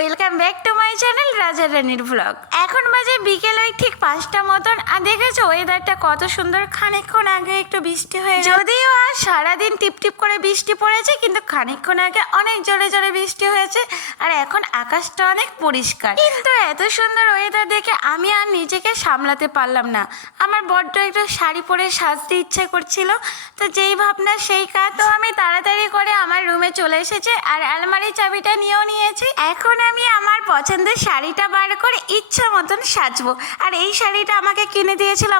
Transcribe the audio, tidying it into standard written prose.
Welcome back to my channel রাজা রানীর blog. এখন বাজে বিকেল ওই ঠিক 5টা মতন। আর দেখেছো ওয়েদারটা কত সুন্দর। খানিকক্ষণ আগে একটু বৃষ্টি হয়ে যদিও আর সারাদিন টিপটিপ করে বৃষ্টি পড়েছে, কিন্তু খানিকক্ষণ আগে অনেক জোরে জোরে বৃষ্টি হয়েছে। আর এখন আকাশটা অনেক পরিষ্কার। কিন্তু এত সুন্দর ওয়েদার দেখে আমি আর নিজেকে সামলাতে পারলাম না। আমার বড্ড একটু শাড়ি পরে সাজতে ইচ্ছে করছিল। তো যেই ভাবনা সেই কাজ। তো আমি তাড়াতাড়ি করে আমার রুমে চলে এসেছি আর আলমারির চাবিটা নিয়েও নিয়েছি। এখন আমি আমার পছন্দের শাড়িটা বার করে ইচ্ছা মতন সাজবো। আর এই শাড়িটা আমাকে কিনে দিয়েছিল